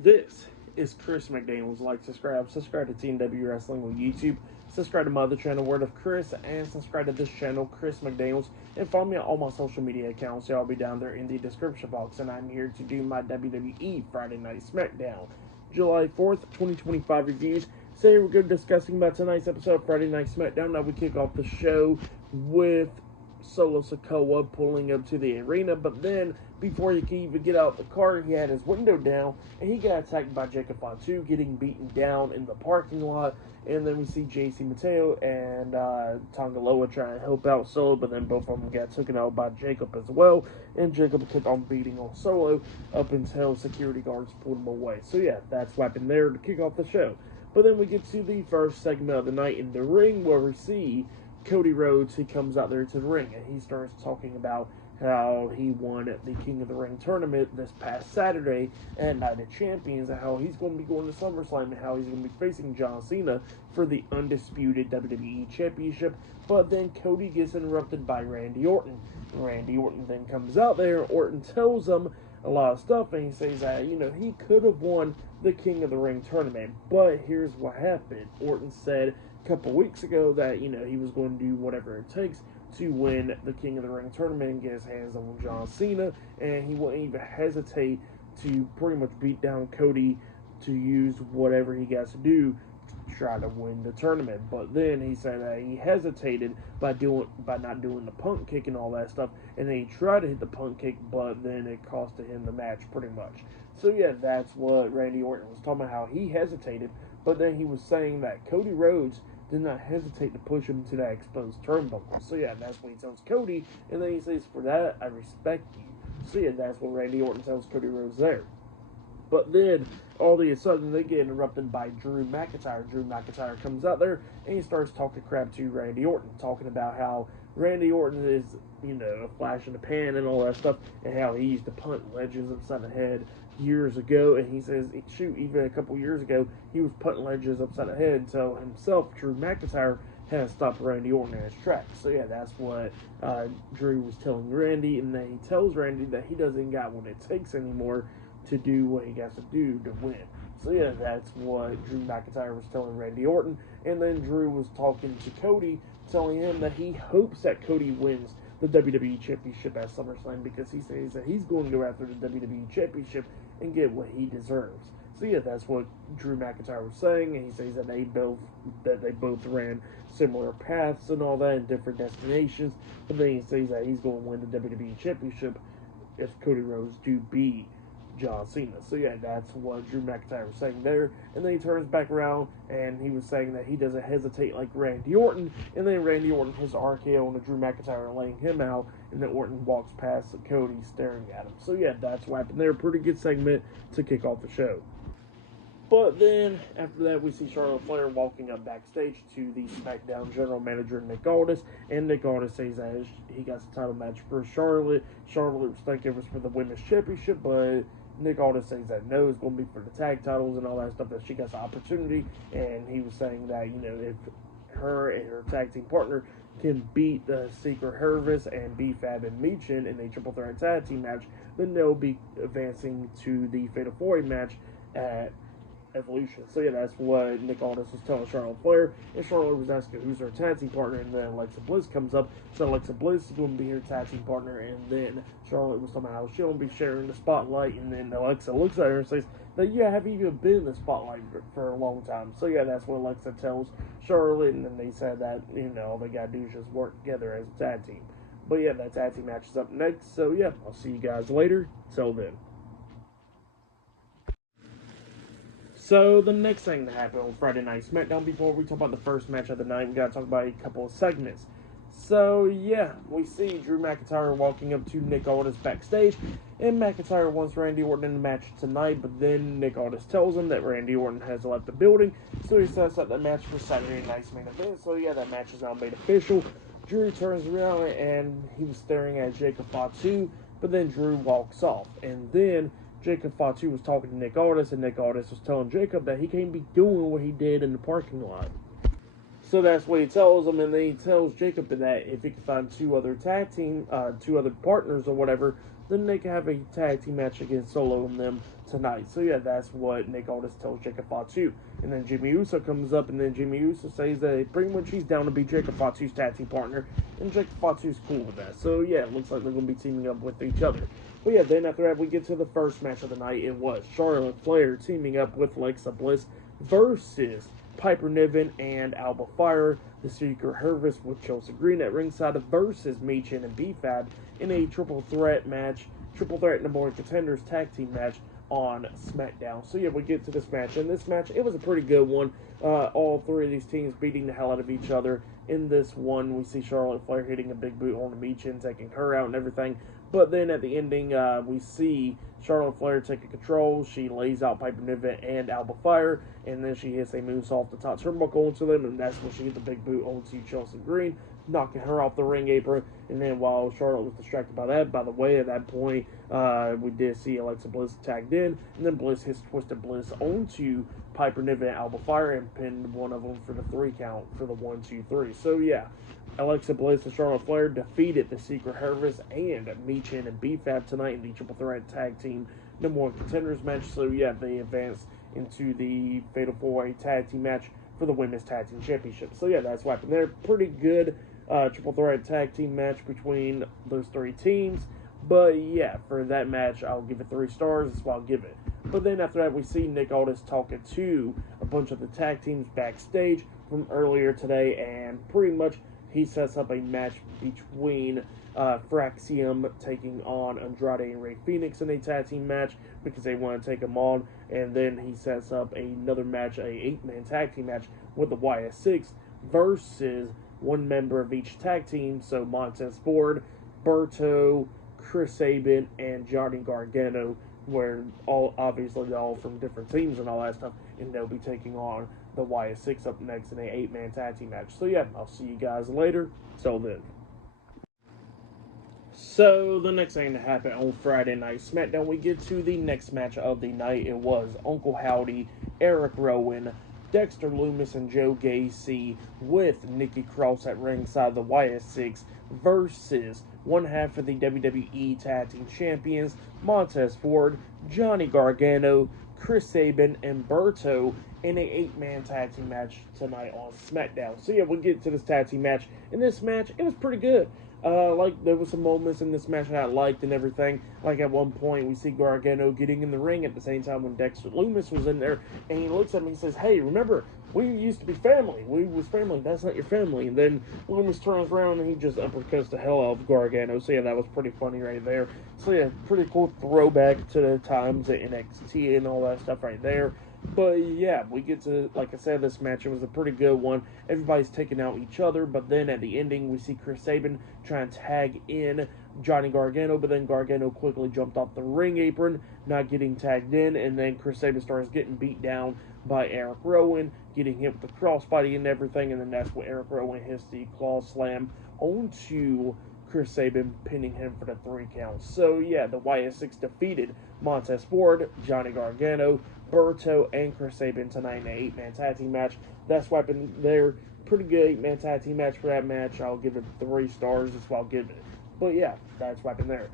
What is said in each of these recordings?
This is Chris McDaniels. Like, subscribe to TNW Wrestling on YouTube. Subscribe to my other channel, Word of Chris, and subscribe to this channel, Chris McDaniels, and follow me on all my social media accounts. Y'all be down there in the description box. And I'm here to do my WWE Friday Night SmackDown, July 4th, 2025 reviews. So here we're going to be discussing about tonight's episode of Friday Night SmackDown. Now we kick off the show with Solo Sikoa pulling up to the arena, but then before he could even get out of the car, he had his window down, and he got attacked by Jacob Fatu, getting beaten down in the parking lot. And then we see JC Mateo and Tongaloa trying to help out Solo, but then both of them got taken out by Jacob as well, and Jacob kept on beating on Solo up until security guards pulled him away. So yeah, that's what happened there to kick off the show. But then we get to the first segment of the night in the ring, where we see Cody Rhodes. He comes out there to the ring, and he starts talking about how he won the King of the Ring tournament this past Saturday at Night of Champions, and how he's going to be going to SummerSlam, and how he's going to be facing John Cena for the undisputed WWE Championship. But then Cody gets interrupted by Randy Orton. Randy Orton then comes out there, and Orton tells him a lot of stuff, and he says that, he could have won the King of the Ring tournament, but here's what happened. Orton said a couple weeks ago that, he was going to do whatever it takes to win the King of the Ring tournament and get his hands on John Cena, and he wouldn't even hesitate to pretty much beat down Cody to use whatever he got to do to try to win the tournament. But then he said that he hesitated by not doing the punt kick and all that stuff, and then he tried to hit the punt kick, but then it costed him the match pretty much. So yeah, that's what Randy Orton was talking about, how he hesitated, but then he was saying that Cody Rhodes did not hesitate to push him to that exposed turnbuckle. So yeah, that's what he tells Cody, and then he says, "For that, I respect you." So yeah, that's what Randy Orton tells Cody Rhodes there. But then, all of a sudden, they get interrupted by Drew McIntyre. Drew McIntyre comes out there, and he starts talking crap to Randy Orton, talking about how Randy Orton is, a flash in the pan and all that stuff, and how he used to punt ledges upside the head years ago. And he says, shoot, even a couple years ago, he was punting ledges upside the head until himself, Drew McIntyre, had stopped Randy Orton in his tracks. So yeah, that's what Drew was telling Randy, and then he tells Randy that he doesn't got what it takes anymore to do what he has to do to win. So yeah, that's what Drew McIntyre was telling Randy Orton. And then Drew was talking to Cody, telling him that he hopes that Cody wins the WWE Championship at SummerSlam, because he says that he's going to go after the WWE Championship and get what he deserves. So yeah, that's what Drew McIntyre was saying, and he says that they both ran similar paths and all that in different destinations. But then he says that he's going to win the WWE Championship if Cody Rhodes do beat John Cena. So yeah, that's what Drew McIntyre was saying there. And then he turns back around, and he was saying that he doesn't hesitate like Randy Orton. And then Randy Orton hits RKO on Drew McIntyre, laying him out. And then Orton walks past Cody, staring at him. So yeah, that's what happened there. Pretty good segment to kick off the show. But then, after that, we see Charlotte Flair walking up backstage to the SmackDown General Manager, Nick Aldis. And Nick Aldis says that he got the title match for Charlotte. Charlotte was thinking it was for the Women's Championship, but Nick Aldis says that no, it's going to be for the tag titles and all that stuff, that she got the opportunity. And he was saying that, if her and her tag team partner can beat the Secret Hervis and B-Fab and Michin in a triple threat tag team match, then they'll be advancing to the Fatal 4-Way match at Evolution. So yeah, that's what Nick Aldis was telling Charlotte Flair, and Charlotte was asking who's her tag team partner, and then Alexa Bliss comes up. So Alexa Bliss is going to be her tag team partner, and then Charlotte was talking about how she'll be sharing the spotlight, and then Alexa looks at her and says that, yeah, haven't even been in the spotlight for a long time. So yeah, that's what Alexa tells Charlotte, and then they said that, all they got to do is just work together as a tag team. But yeah, that tag team match is up next, so yeah, I'll see you guys later. Till then. So, the next thing that happened on Friday Night SmackDown, before we talk about the first match of the night, we gotta talk about a couple of segments. So, yeah, we see Drew McIntyre walking up to Nick Aldis backstage, and McIntyre wants Randy Orton in the match tonight, but then Nick Aldis tells him that Randy Orton has left the building, so he sets up the match for Saturday night's main event. So, yeah, that match is now made official. Drew turns around, and he was staring at Jacob Fatu, but then Drew walks off, and then Jacob Fatu was talking to Nick Aldis, and Nick Aldis was telling Jacob that he can't be doing what he did in the parking lot. So that's what he tells him, and then he tells Jacob that if he can find two other partners or whatever, then they can have a tag team match against Solo and them tonight. So yeah, that's what Nick Aldis tells Jacob Fatu. And then Jimmy Uso comes up, and then Jimmy Uso says that pretty much he's down to be Jacob Fatu's tag team partner, and Jacob Fatu's cool with that. So yeah, it looks like they're going to be teaming up with each other. But yeah, then after that, we get to the first match of the night. It was Charlotte Flair teaming up with Alexa Bliss versus Piper Niven and Alba Fire, the Secret Service with Chelsea Green at ringside versus Michin and B-Fab in a triple threat number one contenders tag team match on SmackDown. So yeah, we get to this match, and this match, it was a pretty good one. All three of these teams beating the hell out of each other. In this one, we see Charlotte Flair hitting a big boot on the Michin, taking her out and everything. But then at the ending, we see Charlotte Flair taking control. She lays out Piper Niven and Alba Fire, and then she hits a moonsault the top turnbuckle onto them, and that's when she hit the big boot onto Chelsea Green, knocking her off the ring apron. And then while Charlotte was distracted by that, by the way, at that point, we did see Alexa Bliss tagged in, and then Bliss hits Twisted Bliss onto Piper Niven and Alba Fire and pinned one of them for the 3 count for the 1, 2, 3. So yeah, Alexa Bliss and Charlotte Flair defeated the Secret Service and Michin and B-Fab tonight in the triple threat tag team number one contenders match. So yeah, they advanced into the Fatal 4-Way tag team match for the Women's Tag Team Championship. So yeah, that's what happened there. Pretty good triple threat tag team match between those 3 teams. But yeah, for that match, I'll give it 3 stars. That's what I'll give it. But then after that, we see Nick Aldis talking to a bunch of the tag teams backstage from earlier today, and pretty much he sets up a match between Fraxium taking on Andrade and Rey Fenix in a tag team match because they want to take them on. And then he sets up another match, a 8-man tag team match with the YS6 versus one member of each tag team. So Montez Ford, Berto, Chris Sabin, and Johnny Gargano, where obviously they're all from different teams and all that stuff, and they'll be taking on the YS6 up next in a 8-man tag team match. So yeah, I'll see you guys later. Till then. So the next thing to happen on Friday Night SmackDown, we get to the next match of the night. It was Uncle Howdy, Eric Rowan, Dexter Lumis, and Joe Gacy with Nikki Cross at ringside, the YS6 versus one half of the WWE Tag Team Champions, Montez Ford, Johnny Gargano, Chris Sabin, and Berto in a 8-man tag team match tonight on SmackDown. So yeah, we'll get to this tag team match. In this match, it was pretty good. There was some moments in this match that I liked and everything. Like at one point, we see Gargano getting in the ring at the same time when Dexter Lumis was in there, and he looks at me and says, "Hey, remember, we used to be family. We was family. That's not your family." And then Lumis turns around and he just uppercuts the hell out of Gargano. So yeah, that was pretty funny right there. So yeah, pretty cool throwback to the times at NXT and all that stuff right there. But yeah, we get to, like I said, this match, it was a pretty good one. Everybody's taking out each other, but then at the ending, we see Chris Sabin try and tag in Johnny Gargano, but then Gargano quickly jumped off the ring apron, not getting tagged in, and then Chris Sabin starts getting beat down by Eric Rowan, getting hit with the crossbody and everything, and then that's when Eric Rowan hits the claw slam onto Chris Sabin, pinning him for the 3 count. So yeah, the YS6 defeated Montez Ford, Johnny Gargano, Berto, and Chris Sabin tonight in an 8-man tag team match. That's what happened there. Pretty good 8-man tag team match for that match. I'll give it 3 stars. That's what I'll give it. But yeah, that's what happened there.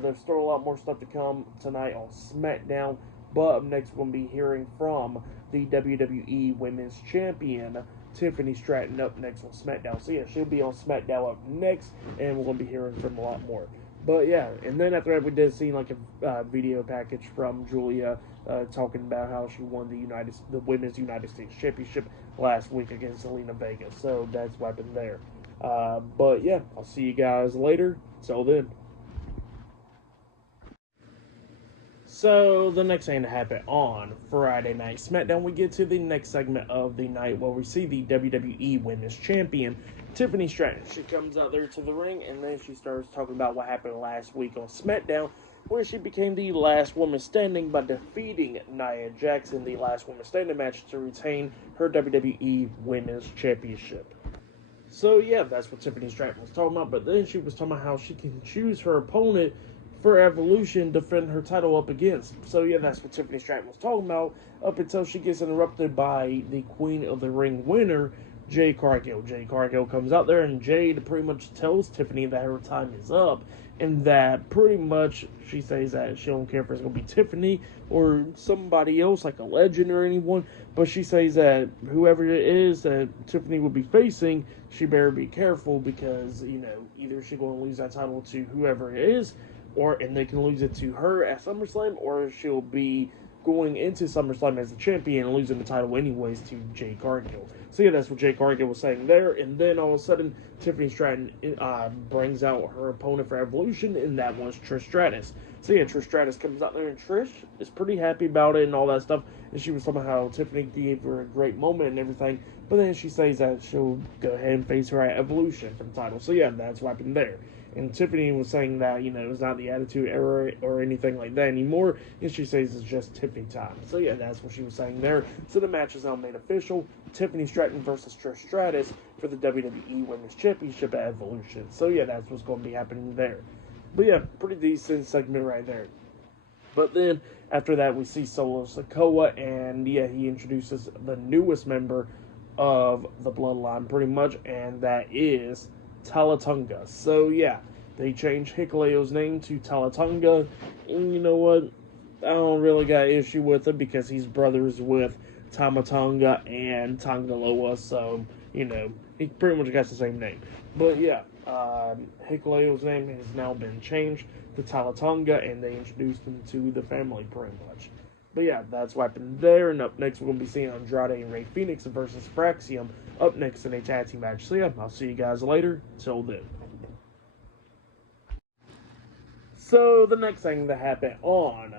There's still a lot more stuff to come tonight on SmackDown. But up next, we'll be hearing from the WWE Women's Champion, Tiffany Stratton, up next on SmackDown. So yeah, she'll be on SmackDown up next, and we're going to be hearing from a lot more. But yeah, and then after that, we did see like a video package from Julia talking about how she won the Women's United States Championship last week against Zelina Vega. So that's what happened there. But yeah, I'll see you guys later. Till then. So the next thing to happen on Friday Night SmackDown, we get to the next segment of the night where we see the WWE Women's Champion, Tiffany Stratton. She comes out there to the ring, and then she starts talking about what happened last week on SmackDown, where she became the last woman standing by defeating Nia Jax in the last woman standing match to retain her WWE Women's Championship. So yeah, that's what Tiffany Stratton was talking about, but then she was talking about how she can choose her opponent for Evolution to defend her title up against. So yeah, that's what Tiffany Stratton was talking about, up until she gets interrupted by the Queen of the Ring winner, Jade Cargill. Jade Cargill comes out there, and Jade pretty much tells Tiffany that her time is up, and that pretty much she says that she don't care if it's going to be Tiffany or somebody else, like a legend or anyone, but she says that whoever it is that Tiffany will be facing, she better be careful because, either she's going to lose that title to whoever it is, and they can lose it to her at SummerSlam, or she'll be going into SummerSlam as the champion and losing the title anyways to Jade Cargill. So yeah, that's what Jade Cargill was saying there. And then all of a sudden, Tiffany Stratton brings out her opponent for Evolution, and that was Trish Stratus. So yeah, Trish Stratus comes out there, and Trish is pretty happy about it and all that stuff. And she was talking about how Tiffany gave her a great moment and everything. But then she says that she'll go ahead and face her at Evolution for the title. So yeah, that's what happened there. And Tiffany was saying that, it's not the Attitude Era or anything like that anymore. And she says it's just Tiffany time. So, yeah, that's what she was saying there. So, the match is now made official. Tiffany Stratton versus Trish Stratus for the WWE Women's Championship at Evolution. So, yeah, that's what's going to be happening there. But, yeah, pretty decent segment right there. But then, after that, we see Solo Sikoa. And, yeah, he introduces the newest member of the Bloodline, pretty much. And that is Talatunga. So yeah, they changed Hikuleo's name to Talatunga, and you know what? I don't really got an issue with it because he's brothers with Tamatonga and Tangaloa, so he pretty much got the same name. But yeah, Hikuleo's name has now been changed to Talatunga, and they introduced him to the family pretty much. But yeah, that's what happened there. And up next, we're going to be seeing Andrade and Rey Fenix versus Fraxium up next in a tag team match. So yeah, I'll see you guys later. Till then. So the next thing that happened on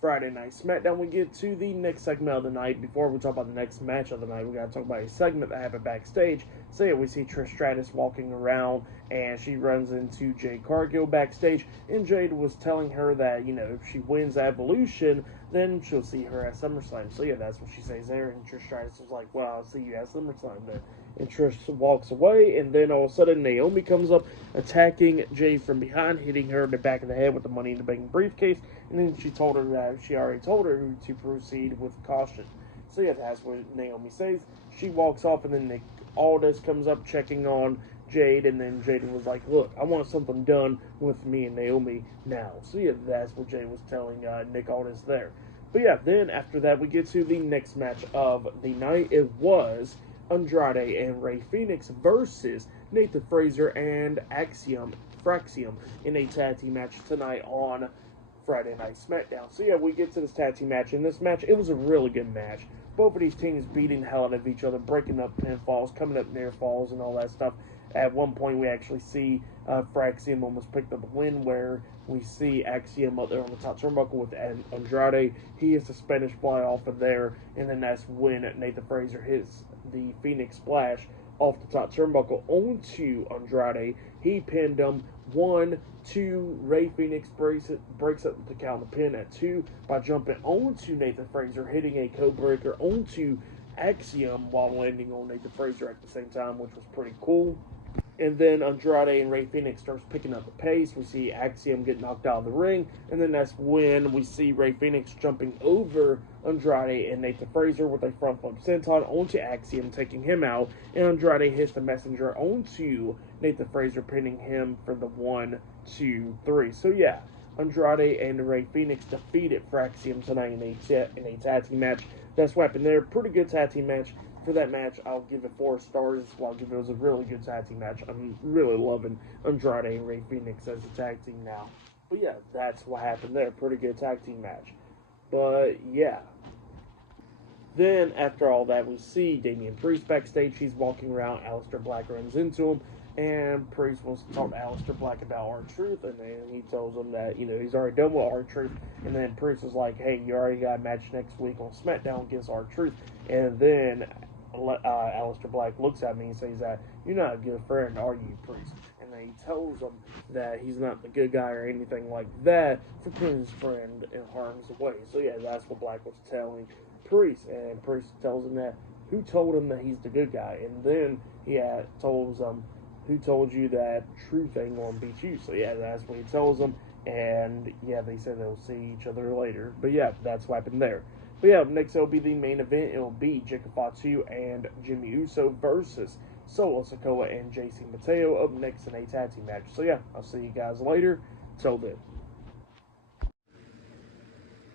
Friday Night SmackDown, we get to the next segment of the night. Before we talk about the next match of the night, we got to talk about a segment that happened backstage. So yeah, we see Trish Stratus walking around, and she runs into Jade Cargill backstage, and Jade was telling her that, if she wins Evolution, then she'll see her at SummerSlam. So yeah, that's what she says there, and Trish Stratus was like, well, I'll see you at SummerSlam then. And Trish walks away, and then all of a sudden Naomi comes up, attacking Jade from behind, hitting her in the back of the head with the Money in the Bank briefcase, and then she told her that she already told her to proceed with caution. So yeah, that's what Naomi says. She walks off, and then Nick Aldis comes up checking on Jade, and then Jade was like, look, I want something done with me and Naomi now. So yeah, that's what Jade was telling Nick Aldis there. But yeah, then after that, we get to the next match of the night. It was Andrade and Rey Fenix versus Nathan Frazer and Fraxium in a tag team match tonight on Friday Night SmackDown. So yeah, we get to this tag team match. In this match, it was a really good match. Both of these teams beating the hell out of each other, breaking up pinfalls, coming up near falls, and all that stuff. At one point, we actually see Fraxium almost picked up a win, where we see Axiom up there on the top turnbuckle with Andrade. He hits the Spanish fly off of there, and then that's when Nathan Frazer hits the Phoenix Splash off the top turnbuckle onto Andrade. He pinned him. 1, 2, Rey Fenix breaks up the count of the pin at 2 by jumping onto Nathan Frazer, hitting a code breaker onto Axiom while landing on Nathan Frazer at the same time, which was pretty cool. And then Andrade and Rey Fenix starts picking up the pace. We see Axiom get knocked out of the ring. And then that's when we see Rey Fenix jumping over Andrade and Nathan Frazer with a front flip senton onto Axiom, taking him out. And Andrade hits the messenger onto Nathan Frazer, pinning him for the 1, 2, 3. So yeah, Andrade and Rey Fenix defeated Fraxium tonight in a tag team match. That's what happened there. Pretty good tag team match. For that match, I'll give it 4 stars. It was a really good tag team match. I'm really loving Andrade and Rey Fenix as a tag team now. But yeah, that's what happened there. Pretty good tag team match. But yeah. Then, after all that, we see Damian Priest backstage. He's walking around. Aleister Black runs into him. And Priest wants to talk to Aleister Black about R-Truth. And then he tells him that, he's already done with R-Truth. And then Priest is like, hey, you already got a match next week on SmackDown against R-Truth. And then Aleister Black looks at me and says that, you're not a good friend, are you, Priest? And then he tells him that he's not the good guy or anything like that for putting his friend in harm's way. So yeah, that's what Black was telling Priest. And Priest tells him that, who told him that he's the good guy? And then he tells him, who told you that Truth ain't gonna beat you? So yeah, that's what he tells him. And yeah, they said they'll see each other later. But yeah, that's what happened there. But yeah, up next it'll be the main event. It'll be Fatu and Jimmy Uso versus Solo Sikoa and JC Mateo up next in a tag team match. So yeah, I'll see you guys later. Till then.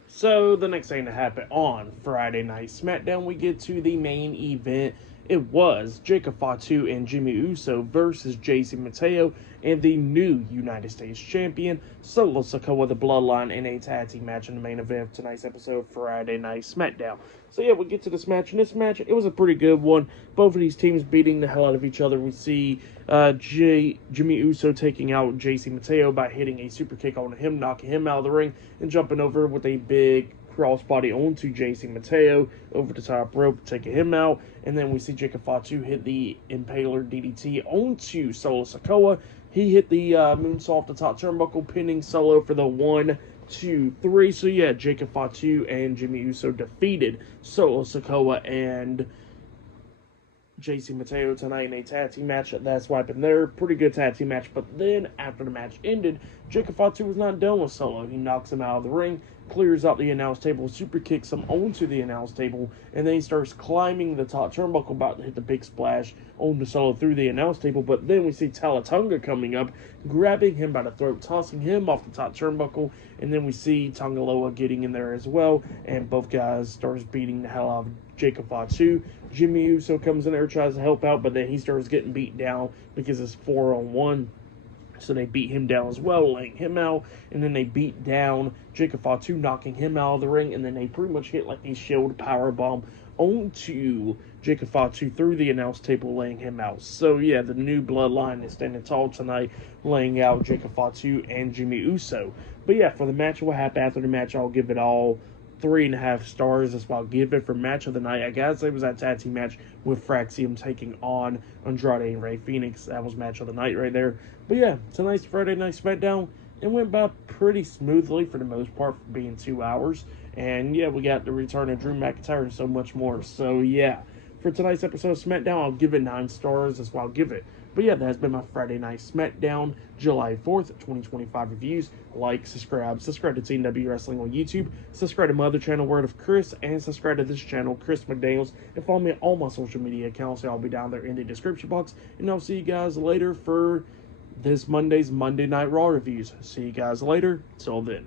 So the next thing to happen on Friday Night SmackDown, we get to the main event. It was Fatu and Jimmy Uso versus JC Mateo and the new United States Champion, Solo Sikoa, the Bloodline, in a tag team match in the main event of tonight's episode of Friday Night SmackDown. So yeah, we get to this match. In this match, it was a pretty good one. Both of these teams beating the hell out of each other. We see Jimmy Uso taking out JC Mateo by hitting a super kick on him, knocking him out of the ring, and jumping over with a big crossbody onto JC Mateo over the top rope, taking him out. And then we see Fatu hit the Impaler DDT onto Solo Sikoa. He hit the moonsault off the top turnbuckle, pinning Solo for the 1, 2, 3. So yeah, Fatu and Jimmy Uso defeated Solo Sikoa and JC Mateo tonight in a tag team match. That's what happened there. Pretty good tag team match. But then, after the match ended, Fatu was not done with Solo. He knocks him out of the ring, clears out the announce table, super kicks him onto the announce table, and then he starts climbing the top turnbuckle, about to hit the big splash onto Solo through the announce table. But then we see Talatonga coming up, grabbing him by the throat, tossing him off the top turnbuckle, and then we see Tongaloa getting in there as well, and both guys starts beating the hell out of Fatu. Jimmy Uso comes in there, tries to help out, but then he starts getting beat down because it's 4-on-1. So they beat him down as well, laying him out, and then they beat down Fatu, knocking him out of the ring, and then they pretty much hit like a shield powerbomb onto Fatu through the announce table, laying him out. So yeah, the new Bloodline is standing tall tonight, laying out Fatu and Jimmy Uso. But yeah, for the match, what happened after the match, I'll give it all 3.5 stars. That's what I'll give it for match of the night. I gotta say it was that tag team match with Fraxium taking on Andrade and Rey Fenix. That was match of the night right there. But yeah, tonight's Friday Night SmackDown, it went by pretty smoothly for the most part, for being 2 hours. And yeah, we got the return of Drew McIntyre and so much more. So yeah, for tonight's episode of SmackDown, I'll give it 9 stars. That's what I'll give it. But yeah, that has been my Friday Night SmackDown, July 4th, 2025 reviews. Like, subscribe to TNW Wrestling on YouTube, subscribe to my other channel, Word of Chris, and subscribe to this channel, Chris McDaniels, and follow me on all my social media accounts. I'll be down there in the description box, and I'll see you guys later for this Monday's Monday Night Raw reviews. See you guys later. Till then.